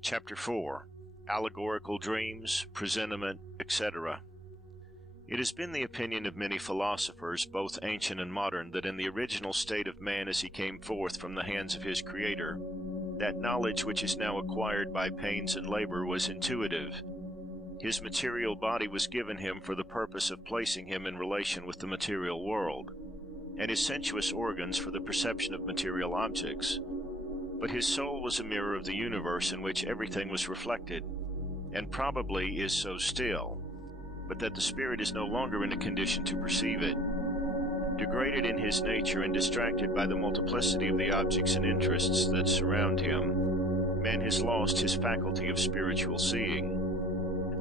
Chapter 4. Allegorical Dreams, Presentiment, etc. It has been the opinion of many philosophers, both ancient and modern, that in the original state of man as he came forth from the hands of his Creator, that knowledge which is now acquired by pains and labor was intuitive. His material body was given him for the purpose of placing him in relation with the material world, and his sensuous organs for the perception of material objects. But his soul was a mirror of the universe in which everything was reflected, and probably is so still, but that the spirit is no longer in a condition to perceive it. Degraded in his nature and distracted by the multiplicity of the objects and interests that surround him, man has lost his faculty of spiritual seeing.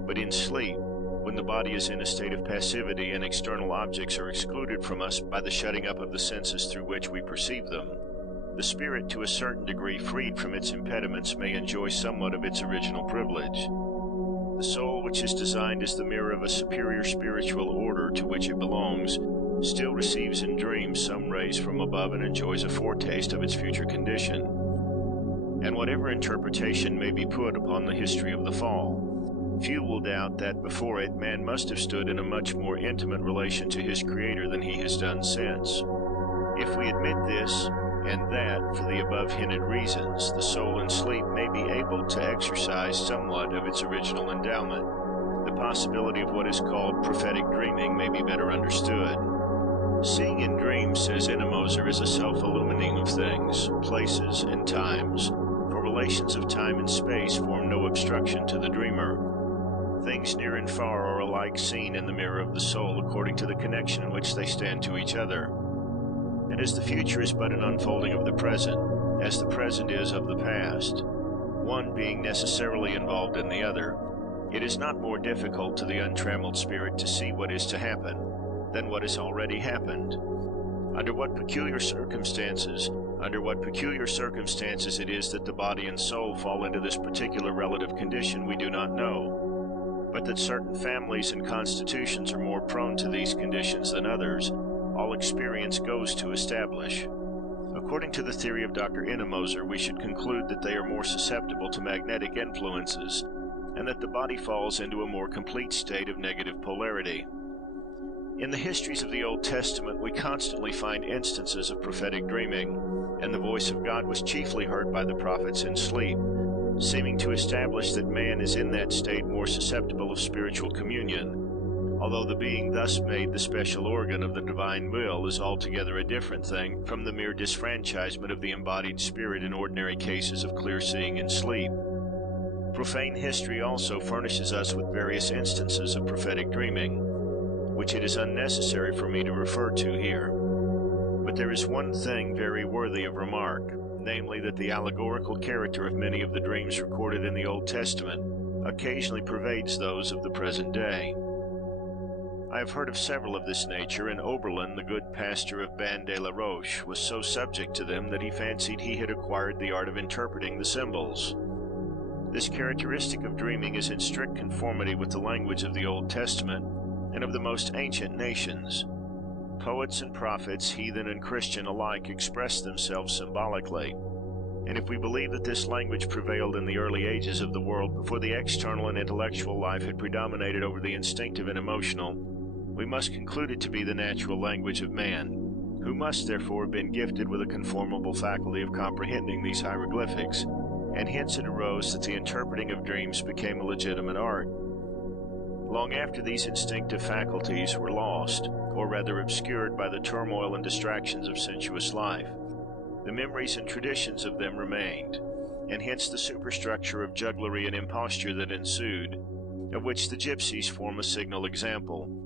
But in sleep, when the body is in a state of passivity and external objects are excluded from us by the shutting up of the senses through which we perceive them, the spirit, to a certain degree freed from its impediments, may enjoy somewhat of its original privilege. The soul, which is designed as the mirror of a superior spiritual order to which it belongs, still receives in dreams some rays from above and enjoys a foretaste of its future condition. And whatever interpretation may be put upon the history of the fall, few will doubt that before it man must have stood in a much more intimate relation to his Creator than he has done since. If we admit this, and that, for the above-hinted reasons, the soul in sleep may be able to exercise somewhat of its original endowment, the possibility of what is called prophetic dreaming may be better understood. Seeing in dreams, says Moser, is a self-illumining of things, places, and times, for relations of time and space form no obstruction to the dreamer. Things near and far are alike seen in the mirror of the soul according to the connection in which they stand to each other. And as the future is but an unfolding of the present, as the present is of the past, one being necessarily involved in the other, it is not more difficult to the untrammeled spirit to see what is to happen than what has already happened. Under what peculiar circumstances it is that the body and soul fall into this particular relative condition we do not know, but that certain families and constitutions are more prone to these conditions than others, all experience goes to establish. According to the theory of Dr. Moser, we should conclude that they are more susceptible to magnetic influences, and that the body falls into a more complete state of negative polarity. In the histories of the Old Testament, we constantly find instances of prophetic dreaming, and the voice of God was chiefly heard by the prophets in sleep, seeming to establish that man is in that state more susceptible of spiritual communion, although the being thus made the special organ of the divine will is altogether a different thing from the mere disfranchisement of the embodied spirit in ordinary cases of clear seeing in sleep. Profane history also furnishes us with various instances of prophetic dreaming, which it is unnecessary for me to refer to here. But there is one thing very worthy of remark, namely that the allegorical character of many of the dreams recorded in the Old Testament occasionally pervades those of the present day. I have heard of several of this nature, and Oberlin, the good pastor of Ban de la Roche, was so subject to them that he fancied he had acquired the art of interpreting the symbols. This characteristic of dreaming is in strict conformity with the language of the Old Testament and of the most ancient nations. Poets and prophets, heathen and Christian alike, express themselves symbolically, and if we believe that this language prevailed in the early ages of the world before the external and intellectual life had predominated over the instinctive and emotional, we must conclude it to be the natural language of man, who must therefore have been gifted with a conformable faculty of comprehending these hieroglyphics, and hence it arose that the interpreting of dreams became a legitimate art. Long after these instinctive faculties were lost, or rather obscured by the turmoil and distractions of sensuous life, the memories and traditions of them remained, and hence the superstructure of jugglery and imposture that ensued, of which the gypsies form a signal example,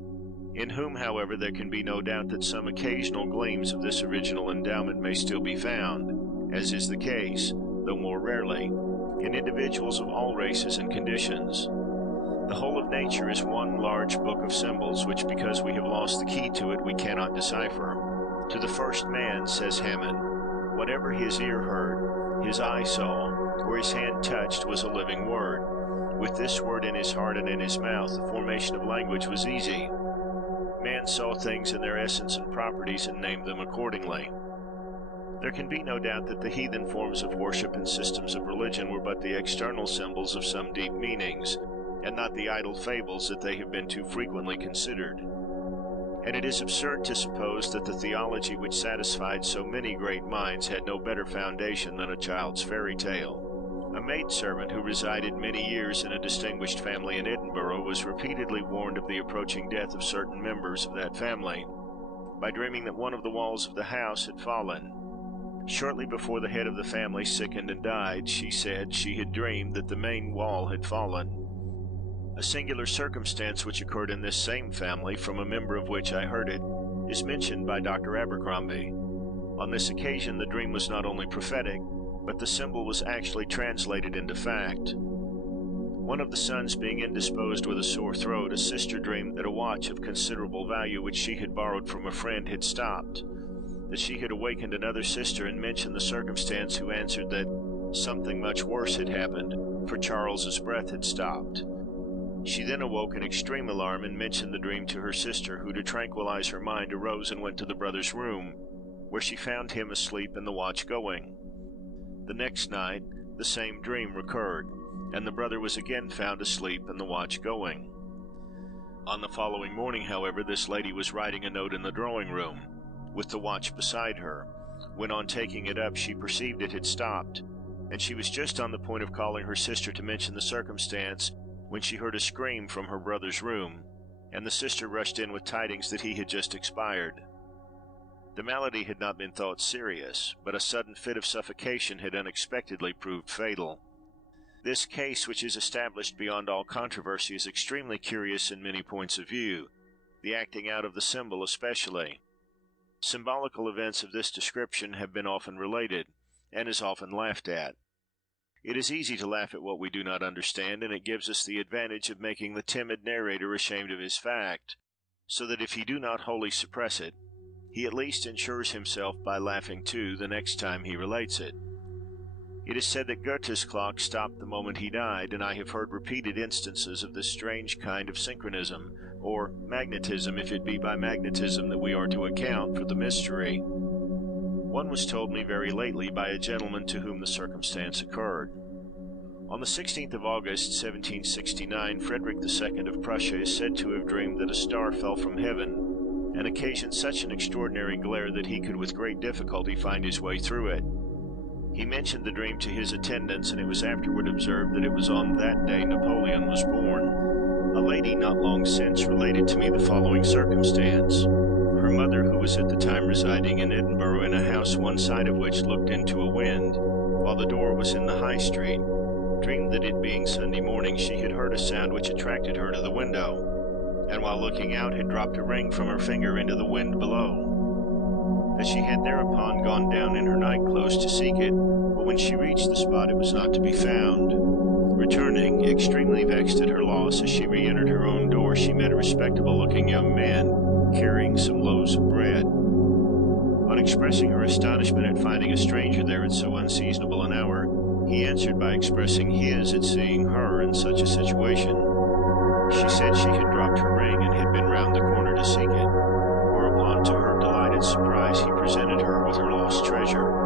in whom, however, there can be no doubt that some occasional gleams of this original endowment may still be found, as is the case, though more rarely, in individuals of all races and conditions. The whole of nature is one large book of symbols, which, because we have lost the key to it, we cannot decipher. To the first man, says Hammond, whatever his ear heard, his eye saw, or his hand touched was a living word. With this word in his heart and in his mouth, the formation of language was easy. Man saw things in their essence and properties and named them accordingly. There can be no doubt that the heathen forms of worship and systems of religion were but the external symbols of some deep meanings, and not the idle fables that they have been too frequently considered. And it is absurd to suppose that the theology which satisfied so many great minds had no better foundation than a child's fairy tale. A maidservant who resided many years in a distinguished family in Edinburgh was repeatedly warned of the approaching death of certain members of that family by dreaming that one of the walls of the house had fallen. Shortly before the head of the family sickened and died, she said she had dreamed that the main wall had fallen. A singular circumstance which occurred in this same family, from a member of which I heard it, is mentioned by Dr. Abercrombie. On this occasion the dream was not only prophetic, but the symbol was actually translated into fact. One of the sons being indisposed with a sore throat, a sister dreamed that a watch of considerable value which she had borrowed from a friend had stopped, that she had awakened another sister and mentioned the circumstance, who answered that something much worse had happened, for Charles's breath had stopped. She then awoke in extreme alarm and mentioned the dream to her sister, who, to tranquilize her mind, arose and went to the brother's room, where she found him asleep and the watch going. The next night the same dream recurred, and the brother was again found asleep and the watch going. On the following morning, however, this lady was writing a note in the drawing-room, with the watch beside her, when on taking it up she perceived it had stopped, and she was just on the point of calling her sister to mention the circumstance, when she heard a scream from her brother's room, and the sister rushed in with tidings that he had just expired. The malady had not been thought serious, but a sudden fit of suffocation had unexpectedly proved fatal. This case, which is established beyond all controversy, is extremely curious in many points of view, the acting out of the symbol especially. Symbolical events of this description have been often related, and is often laughed at. It is easy to laugh at what we do not understand, and it gives us the advantage of making the timid narrator ashamed of his fact, so that if he do not wholly suppress it, he at least ensures himself by laughing too the next time he relates it. It is said that Goethe's clock stopped the moment he died, and I have heard repeated instances of this strange kind of synchronism, or magnetism, if it be by magnetism that we are to account for the mystery. One was told me very lately by a gentleman to whom the circumstance occurred. On the 16th of August, 1769, Frederick II of Prussia is said to have dreamed that a star fell from heaven, and occasioned such an extraordinary glare that he could with great difficulty find his way through it. He mentioned the dream to his attendants, and it was afterward observed that it was on that day Napoleon was born. A lady not long since related to me the following circumstance. Her mother, who was at the time residing in Edinburgh in a house one side of which looked into a wind, while the door was in the High Street, dreamed that it being Sunday morning she had heard a sound which attracted her to the window, and while looking out had dropped a ring from her finger into the wind below. That she had thereupon gone down in her night clothes to seek it, but when she reached the spot it was not to be found. Returning, extremely vexed at her loss, as she re-entered her own door, she met a respectable-looking young man carrying some loaves of bread. On expressing her astonishment at finding a stranger there at so unseasonable an hour, he answered by expressing his at seeing her in such a situation. She said she had dropped her ring and had been round the corner to seek it, whereupon, to her delighted surprise, he presented her with her lost treasure.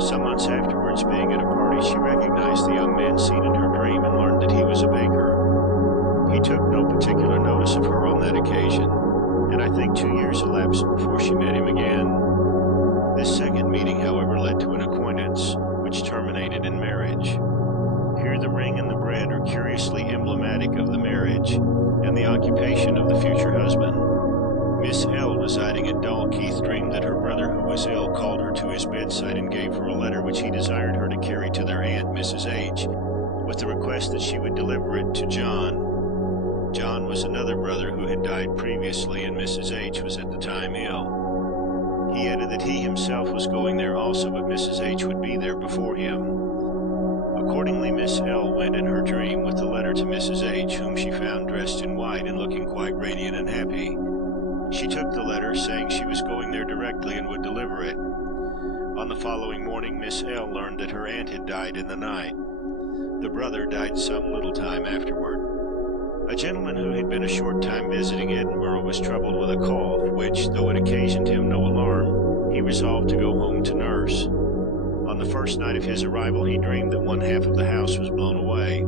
Some months afterwards, being at a party, she recognized the young man seen in her dream, and learned that he was a baker. He took no particular notice of her on that occasion, and I think 2 years elapsed before she met him again. This second meeting, however, led to an acquaintance, which terminated in marriage. Here the ring and the bread are curiously emblematic of the marriage, and the occupation of the future husband. Miss L., residing at Dalkeith, dreamed that her brother, who was ill, called her to his bedside and gave her a letter which he desired her to carry to their aunt, Mrs. H., with the request that she would deliver it to John. John was another brother who had died previously, and Mrs. H. was at the time ill. He added that he himself was going there also, but Mrs. H. would be there before him. Accordingly, Miss L. went in her dream with the letter to Mrs. H., whom she found dressed in white and looking quite radiant and happy. She took the letter, saying she was going there directly and would deliver it. On the following morning, Miss L. learned that her aunt had died in the night. The brother died some little time afterward. A gentleman who had been a short time visiting Edinburgh was troubled with a cough, which, though it occasioned him no alarm, he resolved to go home to nurse. On the first night of his arrival he dreamed that one half of the house was blown away.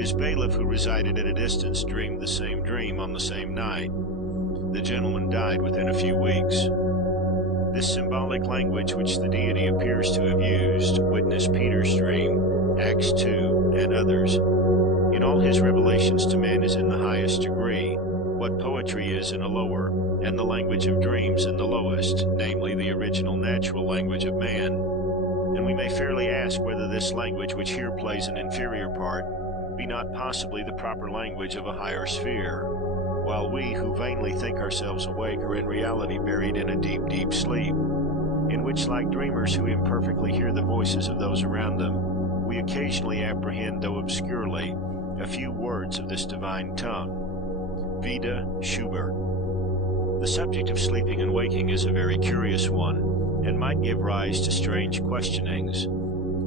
His bailiff, who resided at a distance, dreamed the same dream on the same night. The gentleman died within a few weeks. This symbolic language which the deity appears to have used, witness Peter's dream, Acts 2, and others, in all his revelations to man is in the highest degree, what poetry is in a lower, and the language of dreams in the lowest, namely the original natural language of man. And we may fairly ask whether this language which here plays an inferior part be not possibly the proper language of a higher sphere, while we who vainly think ourselves awake are in reality buried in a deep, deep sleep, in which, like dreamers who imperfectly hear the voices of those around them, we occasionally apprehend, though obscurely, a few words of this divine tongue. Vida Schubert. The subject of sleeping and waking is a very curious one, and might give rise to strange questionings.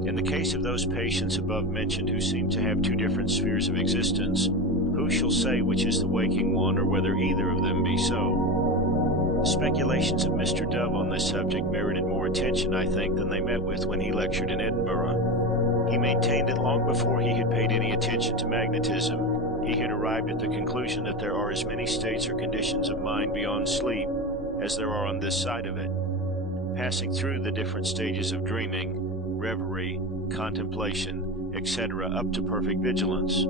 In the case of those patients above mentioned who seem to have two different spheres of existence, who shall say which is the waking one, or whether either of them be so? The speculations of Mr. Dove on this subject merited more attention, I think, than they met with when he lectured in Edinburgh. He maintained that long before he had paid any attention to magnetism, he had arrived at the conclusion that there are as many states or conditions of mind beyond sleep as there are on this side of it, passing through the different stages of dreaming, reverie, contemplation, etc., up to perfect vigilance.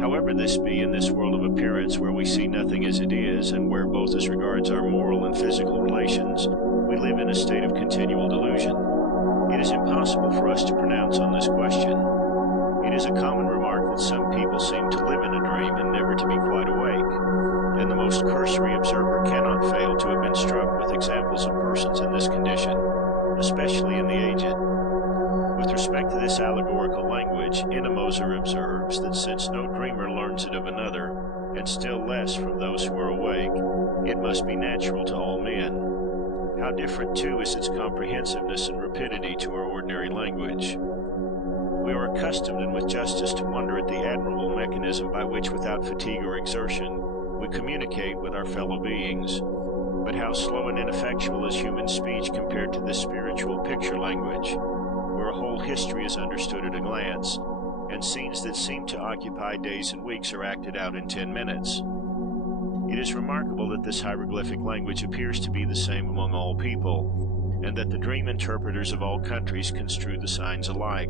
However this be in this world of appearance, where we see nothing as it is, and where, both as regards our moral and physical relations, we live in a state of continual delusion, it is impossible for us to pronounce on this question. It is a common remark that some people seem to live in a dream and never to be quite awake, and the most cursory observer cannot fail to have been struck with examples of persons in this condition, especially in the aged. With respect to this allegorical language, Ennemoser observes that since no dreamer learns it of another, and still less from those who are awake, it must be natural to all men. How different, too, is its comprehensiveness and rapidity to our ordinary language. We are accustomed, and with justice, to wonder at the admirable mechanism by which, without fatigue or exertion, we communicate with our fellow beings. But how slow and ineffectual is human speech compared to this spiritual picture language, where a whole history is understood at a glance, and scenes that seem to occupy days and weeks are acted out in 10 minutes. It is remarkable that this hieroglyphic language appears to be the same among all people, and that the dream interpreters of all countries construe the signs alike.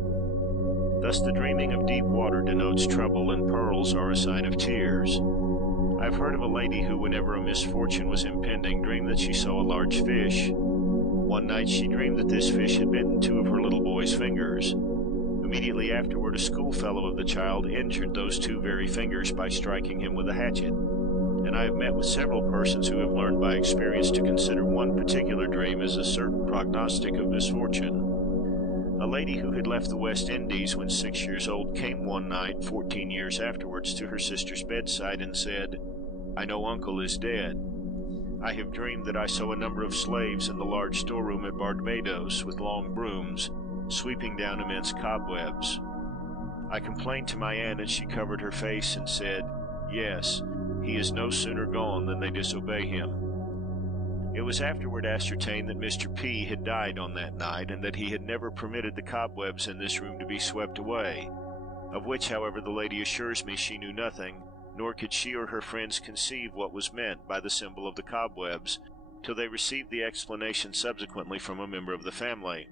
Thus the dreaming of deep water denotes trouble, and pearls are a sign of tears. I have heard of a lady who, whenever a misfortune was impending, dreamed that she saw a large fish. One night she dreamed that this fish had bitten two of her little boy's fingers. Immediately afterward, a schoolfellow of the child injured those two very fingers by striking him with a hatchet. And I have met with several persons who have learned by experience to consider one particular dream as a certain prognostic of misfortune. A lady who had left the West Indies when 6 years old came one night, 14 years afterwards, to her sister's bedside and said, "I know uncle is dead. I have dreamed that I saw a number of slaves in the large storeroom at Barbados with long brooms, sweeping down immense cobwebs. I complained to my aunt, and she covered her face and said, 'Yes, he is no sooner gone than they disobey him.' It was afterward ascertained that Mr. P. had died on that night, and that he had never permitted the cobwebs in this room to be swept away, of which, however, the lady assures me she knew nothing, nor could she or her friends conceive what was meant by the symbol of the cobwebs, till they received the explanation subsequently from a member of the family.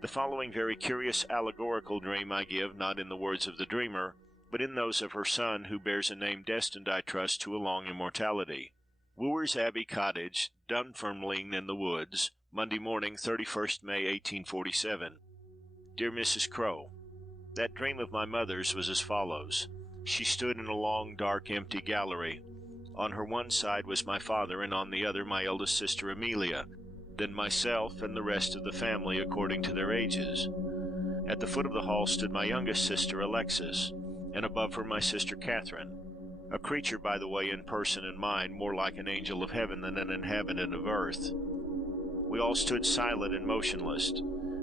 The following very curious allegorical dream I give, not in the words of the dreamer, but in those of her son, who bears a name destined, I trust, to a long immortality. Wooer's Abbey Cottage, Dunfermline in the Woods, Monday morning, 31st May, 1847. Dear Mrs. Crowe, that dream of my mother's was as follows. She stood in a long, dark, empty gallery. On her one side was my father, and on the other my eldest sister Amelia, then myself and the rest of the family according to their ages. At the foot of the hall stood my youngest sister Alexis, and above her my sister Catherine, a creature, by the way, in person and mind, more like an angel of heaven than an inhabitant of earth. We all stood silent and motionless.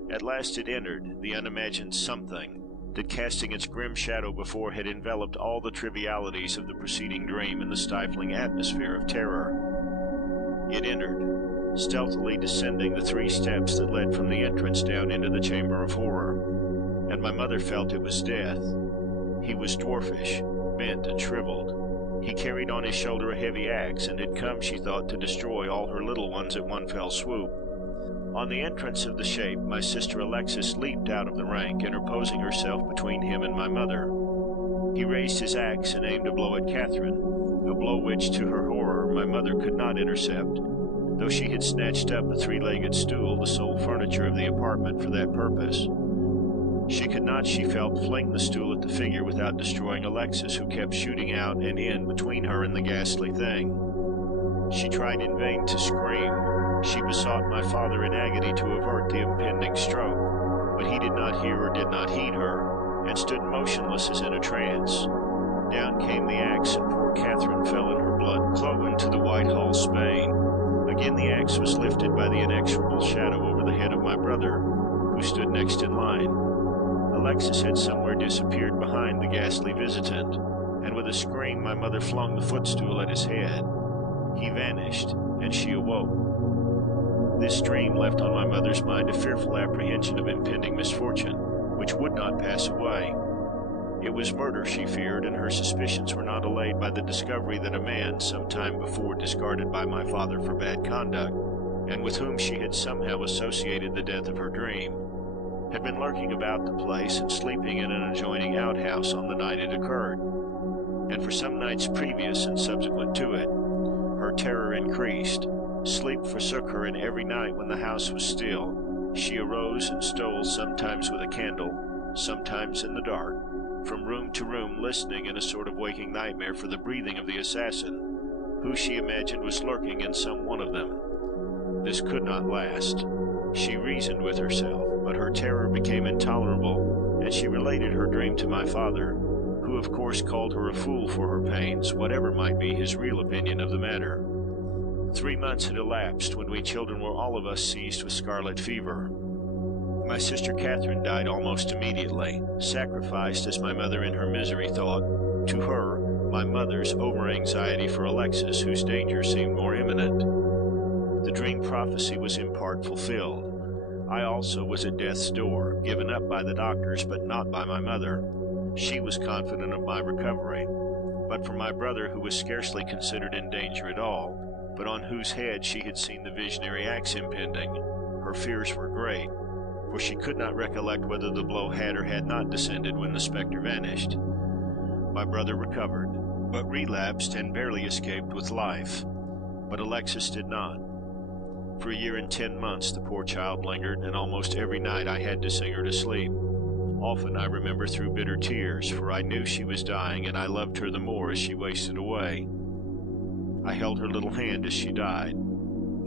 At last it entered, the unimagined something, that, casting its grim shadow before, had enveloped all the trivialities of the preceding dream in the stifling atmosphere of terror. It entered, stealthily descending the 3 steps that led from the entrance down into the chamber of horror, and my mother felt it was death. He was dwarfish, bent and shriveled. He carried on his shoulder a heavy axe, and had come, she thought, to destroy all her little ones at one fell swoop. On the entrance of the shape, my sister Alexis leaped out of the rank, interposing herself between him and my mother. He raised his axe and aimed a blow at Catherine, a blow which, to her horror, my mother could not intercept, though she had snatched up a 3-legged stool, the sole furniture of the apartment, for that purpose. She could not, she felt, fling the stool at the figure without destroying Alexis, who kept shooting out and in between her and the ghastly thing. She tried in vain to scream. She besought my father in agony to avert the impending stroke, but he did not hear or did not heed her, and stood motionless as in a trance. Down came the axe, and poor Catherine fell in her blood, cloven to the Whitehall Spain. Again the axe was lifted by the inexorable shadow over the head of my brother, who stood next in line. Alexis had somewhere disappeared behind the ghastly visitant, and with a scream my mother flung the footstool at his head. He vanished, and she awoke. This dream left on my mother's mind a fearful apprehension of impending misfortune, which would not pass away. It was murder she feared, and her suspicions were not allayed by the discovery that a man, some time before discarded by my father for bad conduct, and with whom she had somehow associated the death of her dream, had been lurking about the place and sleeping in an adjoining outhouse on the night it occurred. And for some nights previous and subsequent to it, her terror increased. Sleep forsook her, and every night when the house was still, she arose and stole, sometimes with a candle, sometimes in the dark, from room to room, listening in a sort of waking nightmare for the breathing of the assassin, who she imagined was lurking in some one of them. This could not last. She reasoned with herself, but her terror became intolerable, and she related her dream to my father, who of course called her a fool for her pains, whatever might be his real opinion of the matter. 3 months had elapsed when we children were all of us seized with scarlet fever. My sister Catherine died almost immediately, sacrificed, as my mother in her misery thought, to her, my mother's over-anxiety for Alexis, whose danger seemed more imminent. The dream prophecy was in part fulfilled. I also was at death's door, given up by the doctors, but not by my mother. She was confident of my recovery, but for my brother, who was scarcely considered in danger at all, but on whose head she had seen the visionary axe impending, her fears were great, for she could not recollect whether the blow had or had not descended when the spectre vanished. My brother recovered, but relapsed and barely escaped with life, but Alexis did not. For a year and 10 months the poor child lingered, and almost every night I had to sing her to sleep. Often I remember through bitter tears, for I knew she was dying, and I loved her the more as she wasted away. I held her little hand as she died.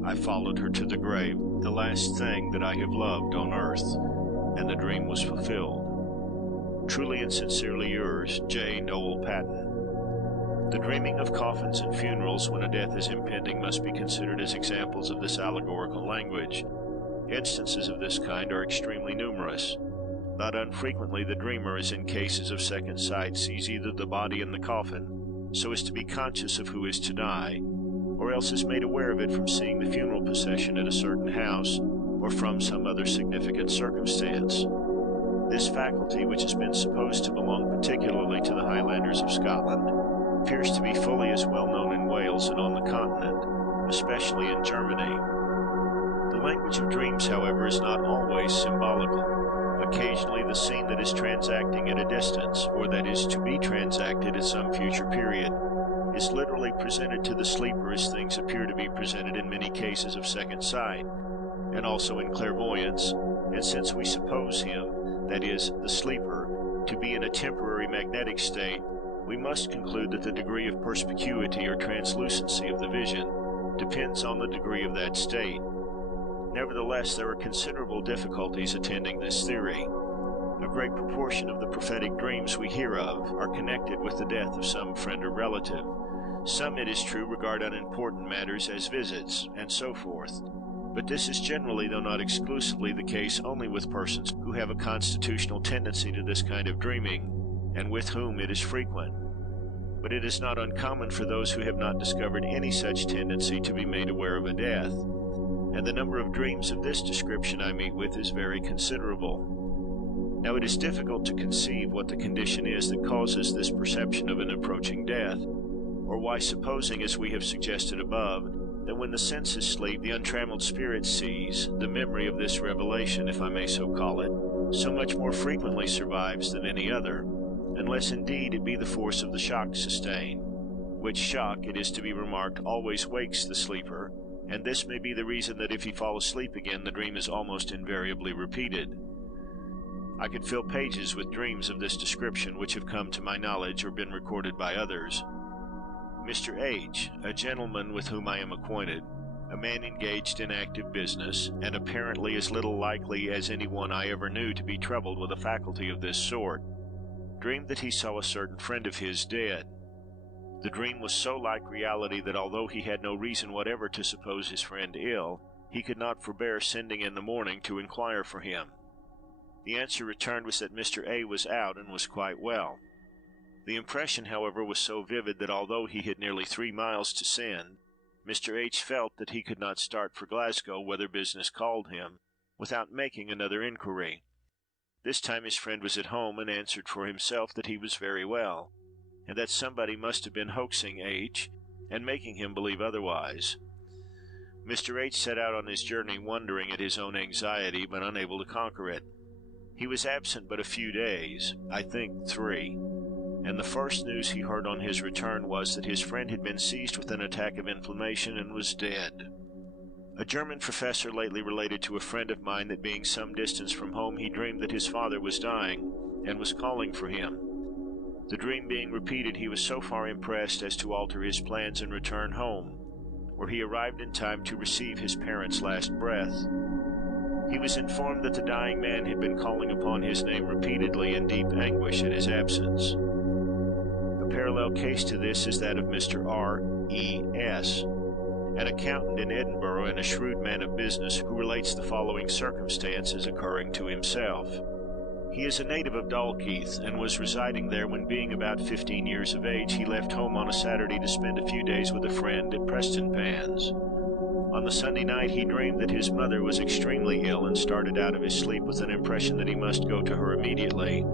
I followed her to the grave, the last thing that I have loved on earth, and the dream was fulfilled. Truly and sincerely yours, J. Noel Patton. The dreaming of coffins and funerals when a death is impending must be considered as examples of this allegorical language. Instances of this kind are extremely numerous. Not unfrequently the dreamer, as in cases of second sight, sees either the body in the coffin, so as to be conscious of who is to die, or else is made aware of it from seeing the funeral procession at a certain house, or from some other significant circumstance. This faculty, which has been supposed to belong particularly to the Highlanders of Scotland, appears to be fully as well known in Wales and on the continent, especially in Germany. The language of dreams, however, is not always symbolical. Occasionally the scene that is transacting at a distance, or that is to be transacted at some future period, is literally presented to the sleeper as things appear to be presented in many cases of second sight, and also in clairvoyance, and since we suppose him, that is, the sleeper, to be in a temporary magnetic state, we must conclude that the degree of perspicuity or translucency of the vision depends on the degree of that state. Nevertheless, there are considerable difficulties attending this theory. A great proportion of the prophetic dreams we hear of are connected with the death of some friend or relative. Some, it is true, regard unimportant matters as visits, and so forth. But this is generally, though not exclusively, the case only with persons who have a constitutional tendency to this kind of dreaming, and with whom it is frequent. But it is not uncommon for those who have not discovered any such tendency to be made aware of a death. and the number of dreams of this description I meet with is very considerable. Now, it is difficult to conceive what the condition is that causes this perception of an approaching death, or why, supposing, as we have suggested above, that when the senses sleep, the untrammeled spirit sees, the memory of this revelation, if I may so call it, so much more frequently survives than any other, unless indeed it be the force of the shock sustained, which shock, it is to be remarked, always wakes the sleeper, and this may be the reason that if he fall asleep again, the dream is almost invariably repeated. I could fill pages with dreams of this description which have come to my knowledge or been recorded by others. Mr. H., a gentleman with whom I am acquainted, a man engaged in active business, and apparently as little likely as any one I ever knew to be troubled with a faculty of this sort, dreamed that he saw a certain friend of his dead. The dream was so like reality that although he had no reason whatever to suppose his friend ill, he could not forbear sending in the morning to inquire for him. The answer returned was that Mr. A. was out and was quite well. The impression, however, was so vivid that although he had nearly 3 miles to send, Mr. H. felt that he could not start for Glasgow, whether business called him, without making another inquiry. This time his friend was at home, and answered for himself that he was very well, and that somebody must have been hoaxing H. and making him believe otherwise. Mr. H. set out on his journey wondering at his own anxiety, but unable to conquer it. He was absent but a few days, I think 3, and the first news he heard on his return was that his friend had been seized with an attack of inflammation and was dead. A German professor lately related to a friend of mine that being some distance from home he dreamed that his father was dying, and was calling for him. The dream being repeated, he was so far impressed as to alter his plans and return home, where he arrived in time to receive his parents' last breath. He was informed that the dying man had been calling upon his name repeatedly in deep anguish at his absence. A parallel case to this is that of Mr. R.E.S., an accountant in Edinburgh and a shrewd man of business, who relates the following circumstances occurring to himself. He is a native of Dalkeith, and was residing there when, being about 15 years of age, he left home on a Saturday to spend a few days with a friend at Prestonpans. On the Sunday night he dreamed that his mother was extremely ill, and started out of his sleep with an impression that he must go to her immediately.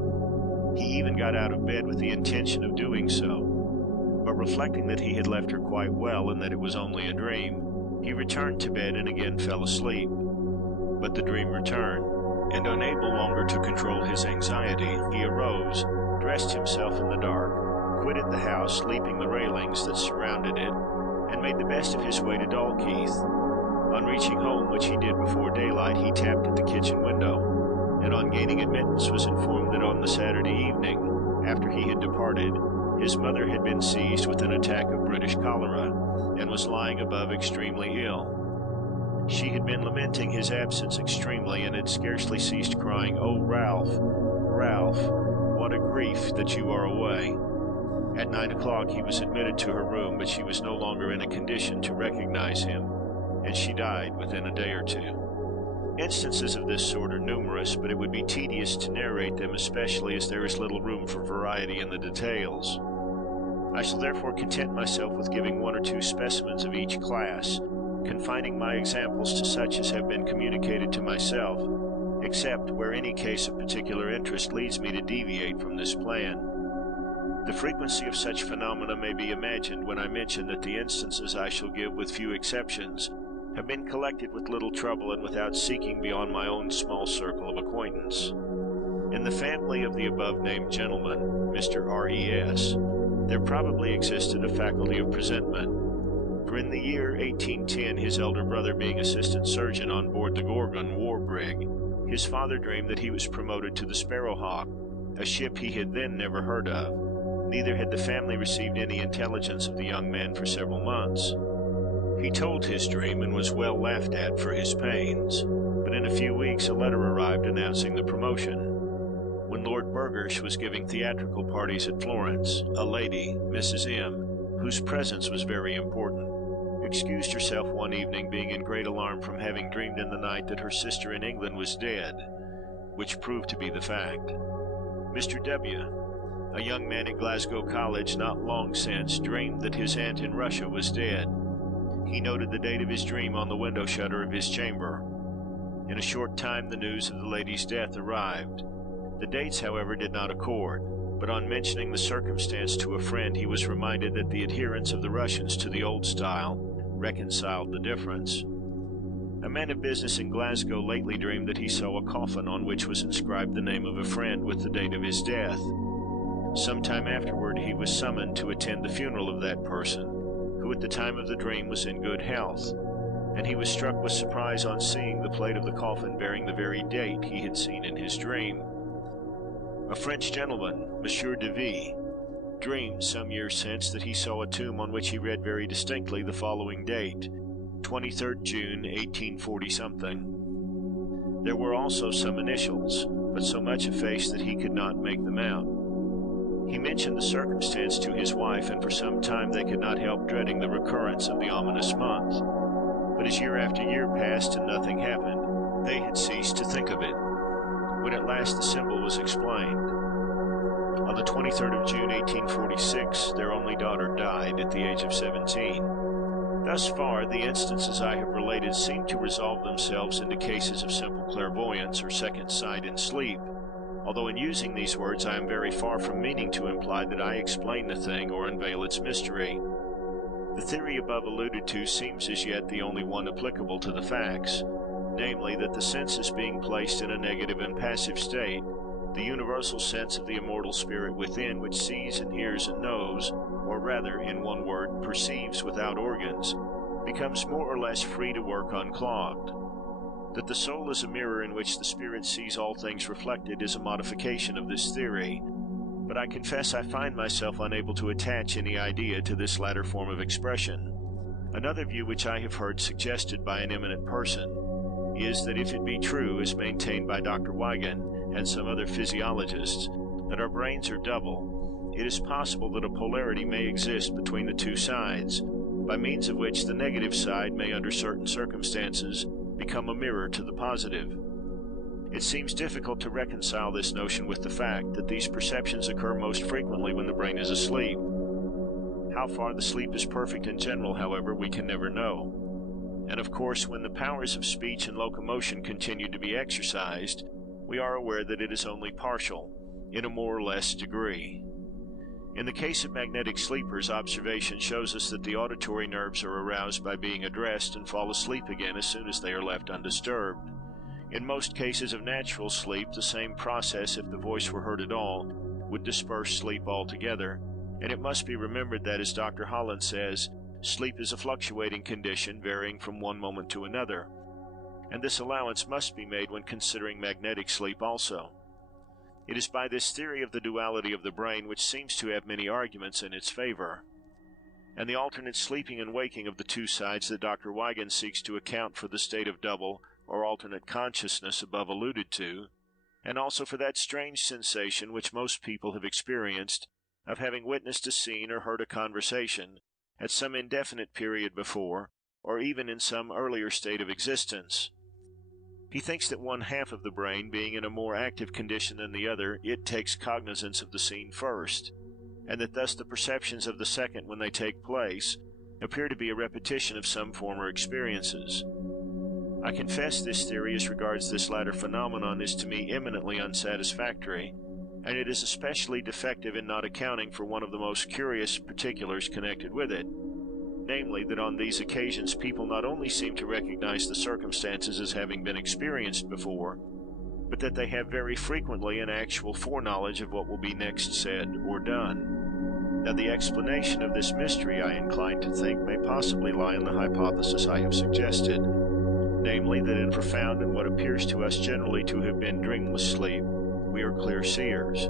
He even got out of bed with the intention of doing so, but reflecting that he had left her quite well and that it was only a dream, he returned to bed and again fell asleep. But the dream returned, and unable longer to control his anxiety, he arose, dressed himself in the dark, quitted the house, leaping the railings that surrounded it, and made the best of his way to Dalkeith. On reaching home, which he did before daylight, he tapped at the kitchen window, and on gaining admittance was informed that on the Saturday evening, after he had departed, his mother had been seized with an attack of British cholera, and was lying above extremely ill. She had been lamenting his absence extremely, and had scarcely ceased crying, "Oh, Ralph, Ralph, what a grief that you are away." At 9 o'clock he was admitted to her room, but she was no longer in a condition to recognize him, and she died within a day or 2. Instances of this sort are numerous, but it would be tedious to narrate them, especially as there is little room for variety in the details. I shall therefore content myself with giving 1 or 2 specimens of each class, confining my examples to such as have been communicated to myself, except where any case of particular interest leads me to deviate from this plan. The frequency of such phenomena may be imagined when I mention that the instances I shall give, with few exceptions, have been collected with little trouble and without seeking beyond my own small circle of acquaintance. In the family of the above-named gentleman, Mr. R.E.S., there probably existed a faculty of presentiment, for in the year 1810, his elder brother being assistant surgeon on board the Gorgon war brig, his father dreamed that he was promoted to the Sparrowhawk, a ship he had then never heard of. Neither had the family received any intelligence of the young man for several months. He told his dream, and was well laughed at for his pains, but in a few weeks a letter arrived announcing the promotion. When Lord Burghersh was giving theatrical parties at Florence, a lady, Mrs. M., whose presence was very important, excused herself one evening, being in great alarm from having dreamed in the night that her sister in England was dead, which proved to be the fact. Mr. W., a young man at Glasgow College, not long since, dreamed that his aunt in Russia was dead. He noted the date of his dream on the window shutter of his chamber. In a short time the news of the lady's death arrived. The dates, however, did not accord, but on mentioning the circumstance to a friend he was reminded that the adherents of the Russians to the old style reconciled the difference. A man of business in Glasgow lately dreamed that he saw a coffin on which was inscribed the name of a friend with the date of his death. Some time afterward he was summoned to attend the funeral of that person, who at the time of the dream was in good health, and he was struck with surprise on seeing the plate of the coffin bearing the very date he had seen in his dream. A French gentleman, Monsieur de V, dreamed some years since that he saw a tomb on which he read very distinctly the following date, 23rd June, 1840-something. There were also some initials, but so much effaced that he could not make them out. He mentioned the circumstance to his wife, and for some time they could not help dreading the recurrence of the ominous month. But as year after year passed and nothing happened, they had ceased to think of it. When at last the symbol was explained, on the 23rd of June, 1846, their only daughter died at the age of 17. Thus far, the instances I have related seem to resolve themselves into cases of simple clairvoyance or second sight in sleep, although in using these words I am very far from meaning to imply that I explain the thing or unveil its mystery. The theory above alluded to seems as yet the only one applicable to the facts, namely that the senses being placed in a negative and passive state, the universal sense of the immortal spirit within, which sees and hears and knows, or rather, in one word, perceives without organs, becomes more or less free to work unclogged. That the soul is a mirror in which the spirit sees all things reflected is a modification of this theory, but I confess I find myself unable to attach any idea to this latter form of expression. Another view which I have heard suggested by an eminent person is that if it be true, as maintained by Dr. Wigan and some other physiologists, that our brains are double, it is possible that a polarity may exist between the two sides, by means of which the negative side may, under certain circumstances, become a mirror to the positive. It seems difficult to reconcile this notion with the fact that these perceptions occur most frequently when the brain is asleep. How far the sleep is perfect in general, however, we can never know. And of course, when the powers of speech and locomotion continue to be exercised, we are aware that it is only partial, in a more or less degree. In the case of magnetic sleepers, observation shows us that the auditory nerves are aroused by being addressed and fall asleep again as soon as they are left undisturbed. In most cases of natural sleep, the same process, if the voice were heard at all, would disperse sleep altogether, and it must be remembered that, as Dr. Holland says, sleep is a fluctuating condition varying from one moment to another, and this allowance must be made when considering magnetic sleep also. It is by this theory of the duality of the brain which seems to have many arguments in its favor, and the alternate sleeping and waking of the two sides that Dr. Wigan seeks to account for the state of double or alternate consciousness above alluded to, and also for that strange sensation which most people have experienced of having witnessed a scene or heard a conversation at some indefinite period before, or even in some earlier state of existence. He thinks that one half of the brain being in a more active condition than the other, it takes cognizance of the scene first, and that thus the perceptions of the second, when they take place, appear to be a repetition of some former experiences. I confess this theory as regards this latter phenomenon is to me eminently unsatisfactory, and it is especially defective in not accounting for one of the most curious particulars connected with it, namely, that on these occasions people not only seem to recognize the circumstances as having been experienced before, but that they have very frequently an actual foreknowledge of what will be next said or done. Now, the explanation of this mystery, I incline to think, may possibly lie in the hypothesis I have suggested, namely, that in profound and what appears to us generally to have been dreamless sleep, we are clear seers.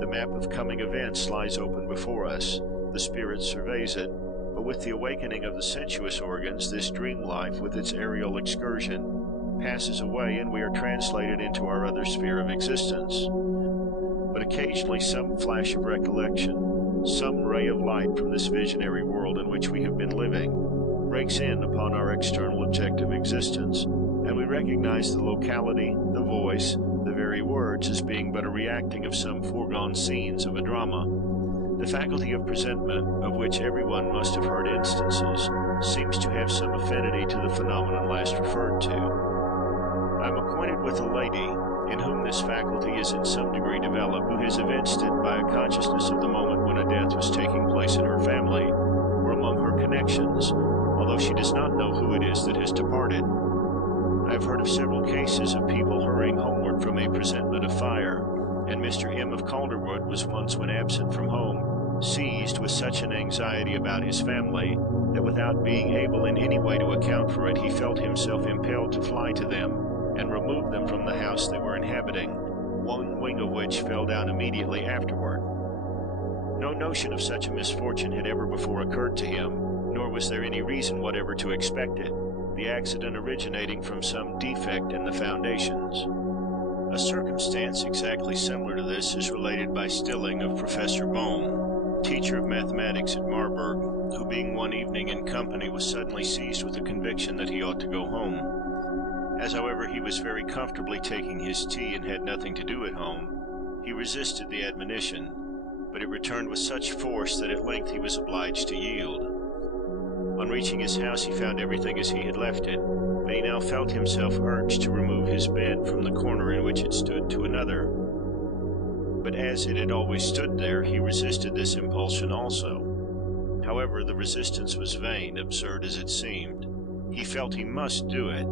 The map of coming events lies open before us, the spirit surveys it, but with the awakening of the sensuous organs, this dream life, with its aerial excursion, passes away and we are translated into our other sphere of existence. But occasionally some flash of recollection, some ray of light from this visionary world in which we have been living, breaks in upon our external objective existence, and we recognize the locality, the voice, the very words as being but a reacting of some foregone scenes of a drama. The faculty of presentiment, of which everyone must have heard instances, seems to have some affinity to the phenomenon last referred to. I am acquainted with a lady in whom this faculty is in some degree developed, who has evinced it by a consciousness of the moment when a death was taking place in her family or among her connections, although she does not know who it is that has departed. I have heard of several cases of people hurrying homeward from a presentiment of fire, and Mr. M. of Calderwood was once, when absent from home, seized with such an anxiety about his family that without being able in any way to account for it, he felt himself impelled to fly to them and remove them from the house they were inhabiting, one wing of which fell down immediately afterward. No notion of such a misfortune had ever before occurred to him, nor was there any reason whatever to expect it, the accident originating from some defect in the foundations. A circumstance exactly similar to this is related by Stilling of Professor Bohm, teacher of mathematics at Marburg, who being one evening in company was suddenly seized with the conviction that he ought to go home. As, however, he was very comfortably taking his tea and had nothing to do at home, he resisted the admonition, but it returned with such force that at length he was obliged to yield. On reaching his house he found everything as he had left it, but he now felt himself urged to remove his bed from the corner in which it stood to another. But as it had always stood there, he resisted this impulsion also. However, the resistance was vain, absurd as it seemed. He felt he must do it.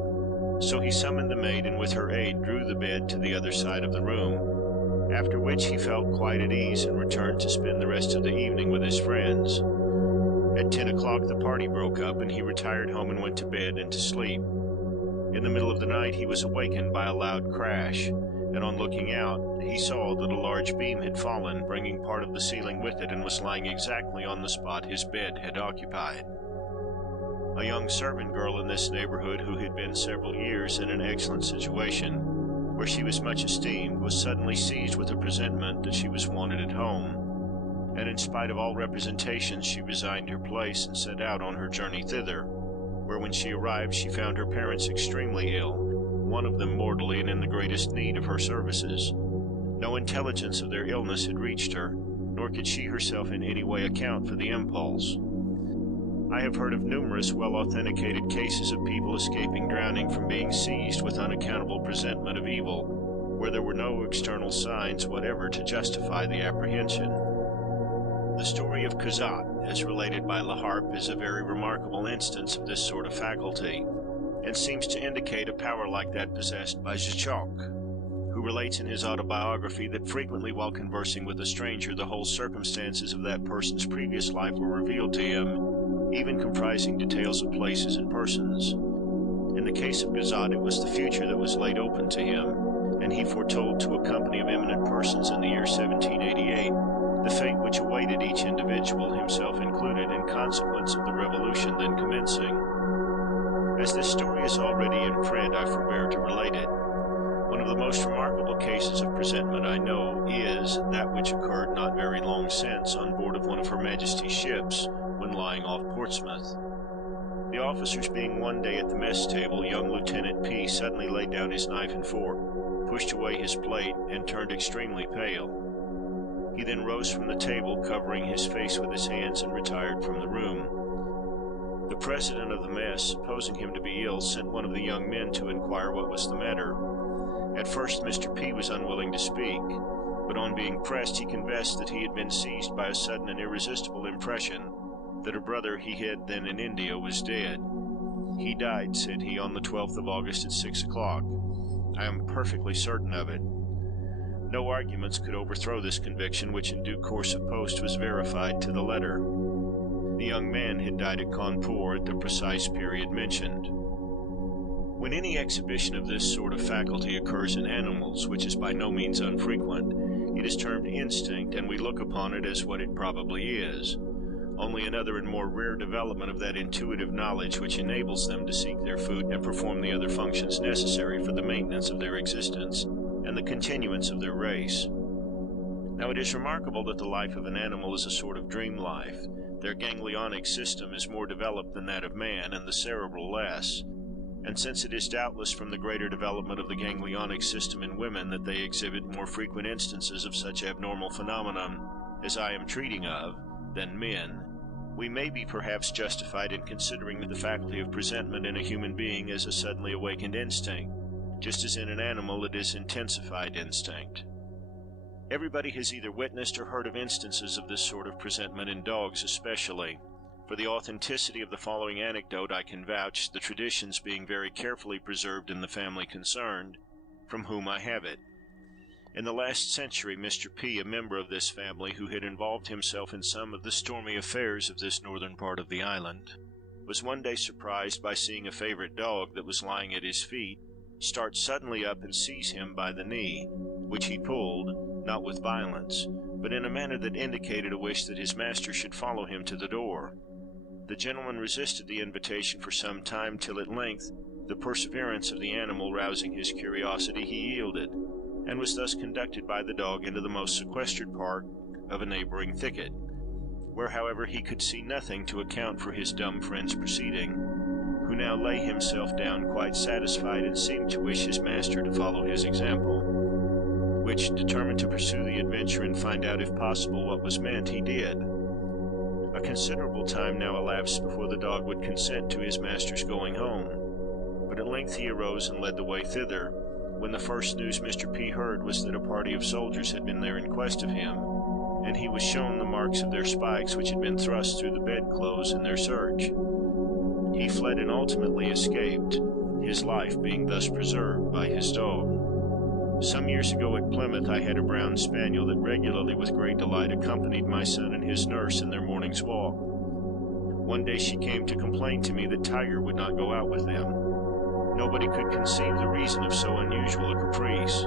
So he summoned the maid, and with her aid drew the bed to the other side of the room, after which he felt quite at ease and returned to spend the rest of the evening with his friends. At 10 o'clock the party broke up, and he retired home and went to bed and to sleep. In the middle of the night he was awakened by a loud crash, and on looking out he saw that a large beam had fallen, bringing part of the ceiling with it, and was lying exactly on the spot his bed had occupied. A young servant girl in this neighborhood, who had been several years in an excellent situation, where she was much esteemed, was suddenly seized with a presentiment that she was wanted at home, and in spite of all representations she resigned her place and set out on her journey thither, where when she arrived she found her parents extremely ill, one of them mortally and in the greatest need of her services. No intelligence of their illness had reached her, nor could she herself in any way account for the impulse. I have heard of numerous well-authenticated cases of people escaping drowning from being seized with unaccountable presentiment of evil, where there were no external signs whatever to justify the apprehension. The story of Ghost.It, as related by La Harpe, is a very remarkable instance of this sort of faculty, and seems to indicate a power like that possessed by Ghost.It, who relates in his autobiography that frequently while conversing with a stranger the whole circumstances of that person's previous life were revealed to him, even comprising details of places and persons. In the case of Ghost.It, it was the future that was laid open to him, and he foretold to a company of eminent persons in the year 1788 the fate which awaited each individual, himself included, in consequence of the revolution then commencing. As this story is already in print, I forbear to relate it. One of the most remarkable cases of presentiment I know is that which occurred not very long since on board of one of Her Majesty's ships, when lying off Portsmouth. The officers being one day at the mess table, young Lieutenant P suddenly laid down his knife and fork, pushed away his plate, and turned extremely pale. He then rose from the table, covering his face with his hands, and retired from the room. The president of the mess, supposing him to be ill, sent one of the young men to inquire what was the matter. At first Mr. P was unwilling to speak, but on being pressed he confessed that he had been seized by a sudden and irresistible impression that a brother he had then in India was dead. He died, said he, on the 12th of August at 6 o'clock. I am perfectly certain of it. No arguments could overthrow this conviction, which in due course of post was verified to the letter. The young man had died at Cawnpore at the precise period mentioned. When any exhibition of this sort of faculty occurs in animals, which is by no means unfrequent, it is termed instinct, and we look upon it as what it probably is, only another and more rare development of that intuitive knowledge which enables them to seek their food and perform the other functions necessary for the maintenance of their existence and the continuance of their race. Now, it is remarkable that the life of an animal is a sort of dream life. Their ganglionic system is more developed than that of man, and the cerebral less, and since it is doubtless from the greater development of the ganglionic system in women that they exhibit more frequent instances of such abnormal phenomena as I am treating of than men, We may be perhaps justified in considering the faculty of presentiment in a human being as a suddenly awakened instinct, just as in an animal it is intensified instinct. Everybody has either witnessed or heard of instances of this sort of presentiment in dogs especially. For the authenticity of the following anecdote I can vouch, the traditions being very carefully preserved in the family concerned, from whom I have it. In the last century, Mr. P., a member of this family, who had involved himself in some of the stormy affairs of this northern part of the island, was one day surprised by seeing a favorite dog that was lying at his feet start suddenly up and seize him by the knee, which he pulled, not with violence, but in a manner that indicated a wish that his master should follow him to the door. The gentleman resisted the invitation for some time, till at length, the perseverance of the animal rousing his curiosity, he yielded, and was thus conducted by the dog into the most sequestered part of a neighboring thicket, where, however, he could see nothing to account for his dumb friend's proceeding, who now lay himself down quite satisfied, and seemed to wish his master to follow his example, which, determined to pursue the adventure and find out, if possible, what was meant, he did. A considerable time now elapsed before the dog would consent to his master's going home, but at length he arose and led the way thither, when the first news Mr. P. heard was that a party of soldiers had been there in quest of him, and he was shown the marks of their spikes which had been thrust through the bedclothes in their search. He fled and ultimately escaped, his life being thus preserved by his dog. Some years ago at Plymouth I had a brown spaniel that regularly with great delight accompanied my son and his nurse in their morning's walk. One day she came to complain to me that Tiger would not go out with them. Nobody could conceive the reason of so unusual a caprice,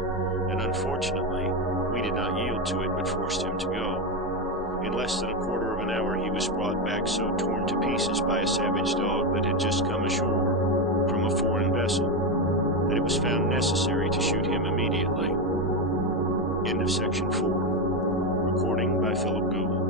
and unfortunately we did not yield to it, but forced him to go. In less than a quarter of an hour he was brought back so torn to pieces by a savage dog that had just come ashore from a foreign vessel, that it was found necessary to shoot him immediately. End of section 4. Recording by Philip Gould.